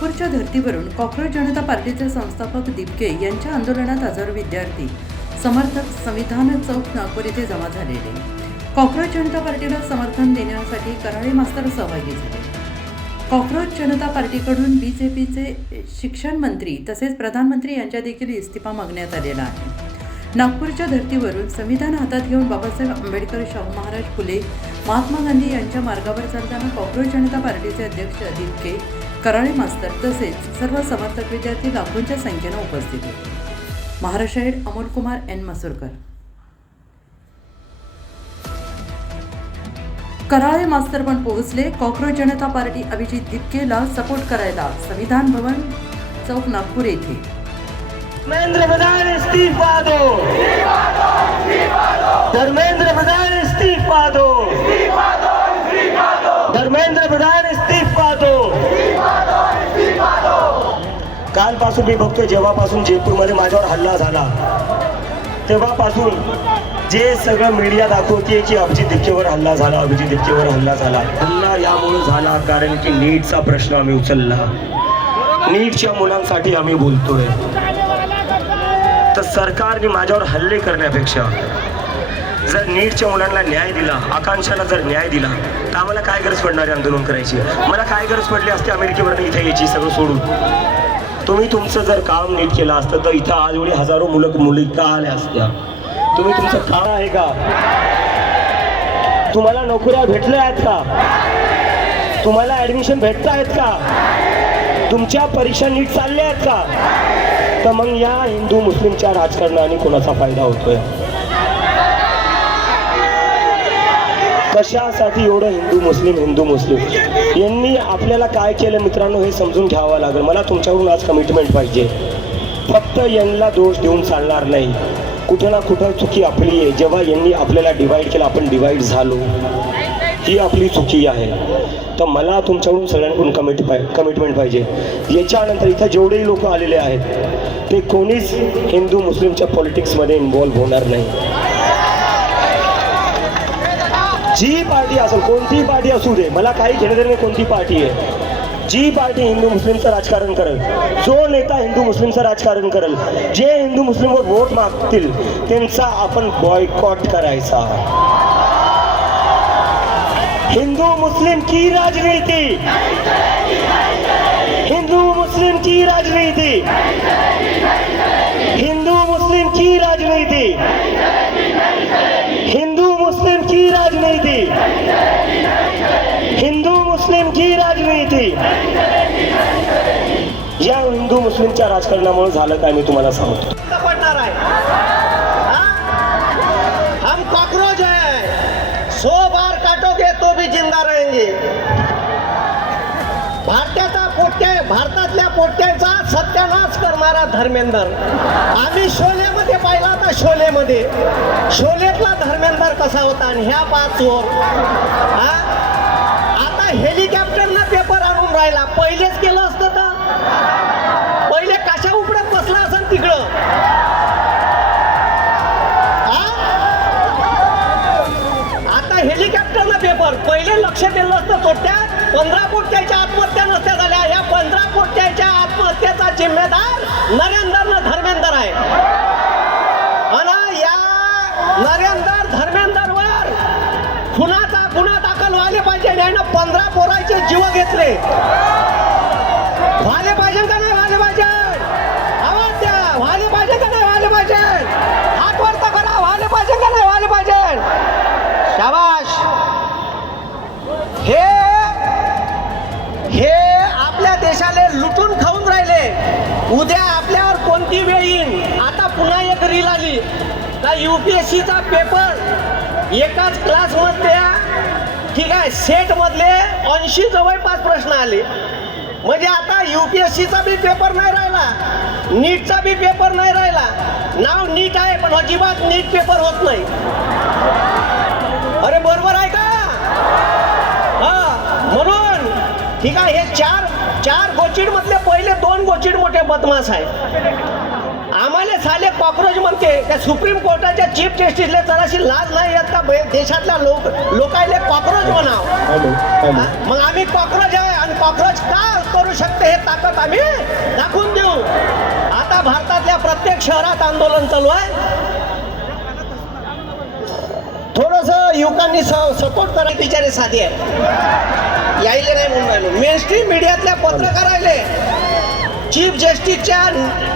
नागपूरच्या धर्तीवरून कॉक्रोच जनता पार्टीचे संस्थापक दीपके यांच्या आंदोलनात हजारो विद्यार्थी समर्थक संविधान चौक नागपूर येथे जमा झालेले. कॉक्रोच जनता पार्टीला समर्थन देण्यासाठी कराळे मास्तर सहभागी झाले. कॉक्रोच जनता पार्टीकडून बीजेपीचे शिक्षण मंत्री तसेच प्रधानमंत्री यांच्या देखील इस्तिफा मागण्यात आलेला आहे. नागपूरच्या धर्तीवरून संविधान हातात घेऊन बाबासाहेब आंबेडकर, शाहू महाराज फुले, महात्मा गांधी यांच्या मार्गावर चालताना कॉक्रोच जनता पार्टीचे अध्यक्ष दीपके, कराळे मास्तर तसेच सर्व समर्थक विद्यार्थी लाखोंच्या संख्येने उपस्थित होते. Maharashtra head Amol Kumar N Masurkar. कराळे मास्तर पण पोहोचले. कॉक्रोच जनता पार्टी अभिजित दीपकेला सपोर्ट करायला संविधान भवन चौक नागपूर येथे. धर्मेंद्र प्रधान इस्तीफा दो, धर्मेंद्र प्रधान इस्तीफा दो, धर्मेंद्र प्रधान इस्तीफा दो. कालपासून मी बघतोय, जेव्हापासून जयपूरमध्ये माझ्यावर हल्ला झाला तेव्हापासून जे सगळं मीडिया दाखवते की अभिजित दीपकेवर हल्ला झाला, अभिजित दीपकेवर हल्ला झाला. हल्ला यामुळे झाला कारण की नीटचा प्रश्न आम्ही उचलला, नीटच्या मुलांसाठी आम्ही बोलतोय. तर सरकारने माझ्यावर हल्ले करण्यापेक्षा जर नीटच्या मुलांना न्याय दिला, आकांक्षाला जर न्याय दिला, तर आम्हाला काय गरज पडणार आहे आंदोलन करायची? मला काय गरज पडली असते अमेरिकेवरून इथे यायची सगळं सोडून? तुम्ही तुमचं जर काम नीट केलं असतं तर इथं आज एवढी हजारो मुली का आल्या असत्या? तुम्ही तुमचं काम आहे का? तुम्हाला नोकऱ्या भेटल्या आहेत का? तुम्हाला ऍडमिशन भेटत आहेत का? तुमच्या परीक्षा नीट चालल्या आहेत का? तर मग या हिंदू मुस्लिमच्या राजकारणाने कोणाचा फायदा होतोय? कशासाठी एवढं हिंदू मुस्लिम यांनी आपल्याला काय केलं मित्रांनो हे समजून घ्यावं लागेल. मला तुमच्याकडून आज कमिटमेंट पाहिजे. फक्त यांना दोष देऊन चालणार नाही. कुठं ना कुठं चुकी आपली आहे. जेव्हा यांनी आपल्याला डिवाइड केलं, आपण डिवाइड झालो, ही आपली चुकी आहे. तर मला तुमच्याकडून सगळ्यांकडून कमिटमेंट पाहिजे. याच्यानंतर इथं जेवढेही लोक आलेले आहेत ते कोणीच हिंदू मुस्लिमच्या पॉलिटिक्समध्ये इन्व्हॉल्व्ह होणार नाही. जी पार्टी असेल, कोणतीही पार्टी असू दे, मला काही घेणं देणं नाही कोणती पार्टी आहे. जी पार्टी हिंदू मुस्लिमचं राजकारण करेल, जो नेता हिंदू मुस्लिमचं राजकारण करेल, जे हिंदू मुस्लिमवर वोट मागतील त्यांचा आपण बॉयकॉट करायचा. हिंदू मुस्लिम की राजनीति, हिंदू मुस्लिम की राजनीति, हिंदू मुस्लिम की राजनीति, हिंदू मुस्लिम की राजनीति, हिंदू मुस्लिम की राजनीति. या हिंदू मुस्लिमच्या राजकारणामुळे झालं काय मी तुम्हाला सांगतो. पडणार आहे. हम कॉकरोच है, 100 बार काटोगे तो भी जिंदा रहेंगे. भारतातल्या पोट्यांचा सत्यानाश करणारा धर्मेंद्र आम्ही शोलेमध्ये पाहिला होता. शोलेतला धर्मेंद्र कसा होता आणि ह्या 5 वर आता हेलिकॉप्टरनं पेपर आणून राहिला. पहिलेच केलं असतं तर पहिले कशा उपडत बसला असं तिकडं. आता हेलिकॉप्टरनं पेपर पहिले लक्ष दिलं असतं. तोट्यात 15 पोट्याच्या आत्महत्या नसत्या झाल्या. या 15 पोट्याच्या आत्महत्येचा जिम्मेदार धर्मेंद्र आहे. आणि या धर्मेंद्रवर खुनाचा गुन्हा दाखल व्हायला पाहिजे. यानं 15 पोरांचे जीव घेतले. व्हायला पाहिजे का नाही व्हायला पाहिजे? आवाज द्या. व्हायला पाहिजे का नाही व्हायला पाहिजे? हात वरता करा. व्हायला पाहिजे का नाही व्हायला पाहिजे? शाबाश. हे आपल्या देशाला लुटून खाऊन राहिले. उद्या आपल्यावर कोणती वेळ येईल? आता पुन्हा एक रील आली का UPSCचा पेपर एकाच क्लासमधल्या, ठीक आहे, सेट मधले 80 जवळपास प्रश्न आले. म्हणजे आता UPSCचा बी पेपर नाही राहिला, नीटचा बी पेपर नाही राहिला. नाव नीट आहे पण अजिबात नीट पेपर होत नाही. अरे बरोबर आहे का? म्हणून ठीक आहे, हे चार गोचिड मधले पहिले 2 गोचिड मोठे बदमाश आहे. आम्हाला साले कॉक्रोच म्हणते त्या सुप्रीम कोर्टाच्या चीफ जस्टिसला जराशी लाज नाही येत का देशातल्या लोकायले कॉक्रोच म्हणावं. मग आम्ही कॉक्रोच आहे आणि कॉक्रोच का करू शकते हे ताकद आम्ही दाखवून देऊ. आता भारतातल्या प्रत्येक शहरात आंदोलन चालू आहे. थोडस युवकांनी सपोर्ट करा. बिचारे साधी आहे यायले नाही म्हणून राहिलो. मेनस्ट्रीम मीडियातल्या पत्रकारायले चीफ जस्टिसच्या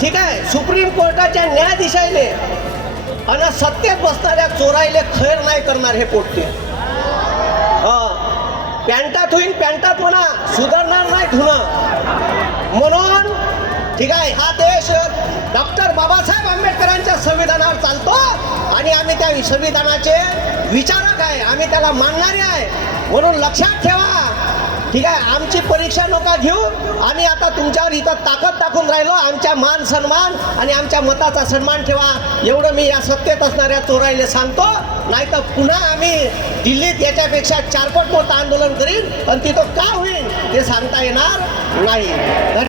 ठीक आहे सुप्रीम कोर्टाच्या न्यायाधीशायले आणि सत्तेत बसणाऱ्या चोरायले खैर नाही करणार हे पोटते. पॅन्टात होईन पॅन्टात म्हणा सुधारणार नाही धुणं. म्हणून ठीक आहे हा देश डॉक्टर बाबासाहेब आंबेडकरांच्या संविधानावर चालतो आणि आम्ही त्या संविधानाचे विचारक आहे. आम्ही त्याला मानणारे आहे. म्हणून लक्षात ठेवा ठीक आहे आमची परीक्षा नका घेऊ. आम्ही आता तुमच्यावर इथं ताकद दाखवून राहिलो. आमच्या मान सन्मान आणि आमच्या मताचा सन्मान ठेवा एवढं मी या सत्तेत असणाऱ्या चोरायले सांगतो. नाही तर पुन्हा आम्ही दिल्लीत याच्यापेक्षा 4 पट मोठं आंदोलन करीन पण तिथं का होईल ते सांगता येणार नाही.